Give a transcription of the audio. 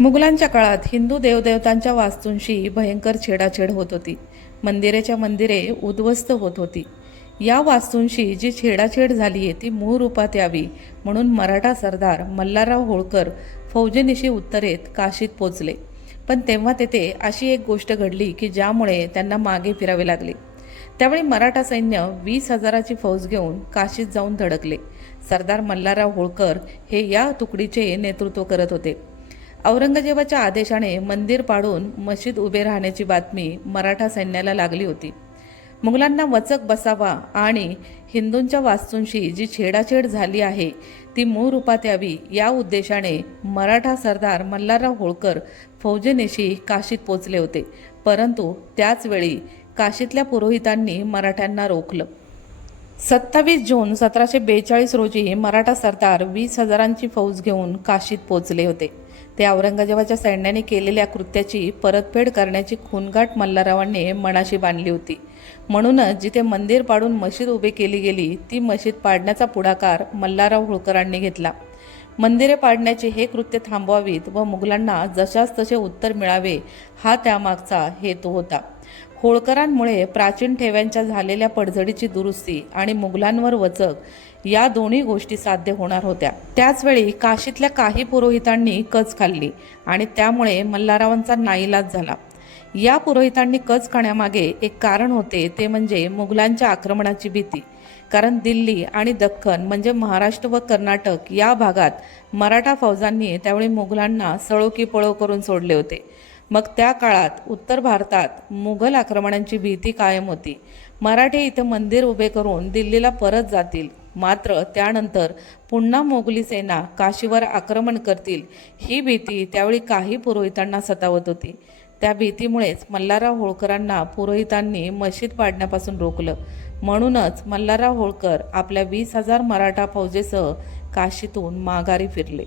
मुघलांच्या काळात हिंदू देवदेवतांच्या वास्तूंशी भयंकर छेडाछेड होत होती. मंदिरेच्या मंदिरे उद्ध्वस्त होत होती. या वास्तूंशी जी छेडाछेड झाली आहे ती मूळ रूपात यावी म्हणून मराठा सरदार मल्हारराव होळकर फौजेनिशी उत्तरेत काशीत पोचले. पण तेव्हा तेथे अशी एक गोष्ट घडली की ज्यामुळे त्यांना मागे फिरावे लागले. त्यावेळी मराठा सैन्य वीस हजाराची फौज घेऊन काशीत जाऊन धडकले. सरदार मल्हारराव होळकर हे या तुकडीचे नेतृत्व करत होते. औरंगजेबाच्या आदेशाने मंदिर पाडून मशीद उभे राहण्याची बातमी मराठा सैन्याला लागली होती. मुघलांना वचक बसावा आणि हिंदूंच्या वास्तूंशी जी छेडाछेड झाली आहे ती मूळ रूपात यावी या उद्देशाने मराठा सरदार मल्हारराव होळकर फौजेनेशी काशीत पोचले होते. परंतु त्याचवेळी काशीतल्या पुरोहितांनी मराठ्यांना रोखलं. सत्तावीस जून सतराशे बेचाळीस रोजी मराठा सरदार वीस हजारांची फौज घेऊन काशीत पोचले होते. ते औरंगजेबाच्या सैन्याने केलेल्या कृत्याची परतफेड करण्याची खूनगाट मल्हाररावांनी मनाशी बांधली होती. म्हणूनच जिथे मंदिर पाडून मशीद उभी केली गेली ती मशीद पाडण्याचा पुढाकार मल्हारराव होळकरांनी घेतला. मंदिरे पाडण्याचे हे कृत्य थांबवावीत व मुघलांना जशास तसे उत्तर मिळावे हा त्यामागचा हेतू होता. होळकरांमुळे प्राचीन ठेव्यांच्या झालेल्या पडझडीची दुरुस्ती आणि मुघलांवर वचक या दोन्ही गोष्टी साध्य होणार होत्या. त्याचवेळी काशीतल्या काही पुरोहितांनी कच खाल्ली आणि त्यामुळे मल्हाररावांचा नाईलाज झाला. या पुरोहितांनी कच खाण्यामागे एक कारण होते ते म्हणजे मुघलांच्या आक्रमणाची भीती. कारण दिल्ली आणि दख्खन म्हणजे महाराष्ट्र व कर्नाटक या भागात मराठा फौजांनी त्यावेळी मुघलांना सळो की पळो करून सोडले होते. मग त्या काळात उत्तर भारतात मुघल आक्रमणांची भीती कायम होती. मराठे इथे मंदिर उभे करून दिल्लीला परत जातील. मात्र त्यानंतर पुन्हा मोगली सेना काशीवर आक्रमण करतील ही भीती त्यावेळी काही पुरोहितांना सतावत होती. त्या भीतीमुळेच मल्हारराव होळकरांना पुरोहितांनी मशीद पाडण्यापासून रोखलं. म्हणूनच मल्हारराव होळकर आपल्या वीस हजार मराठा फौजेसह काशीतून माघारी फिरले.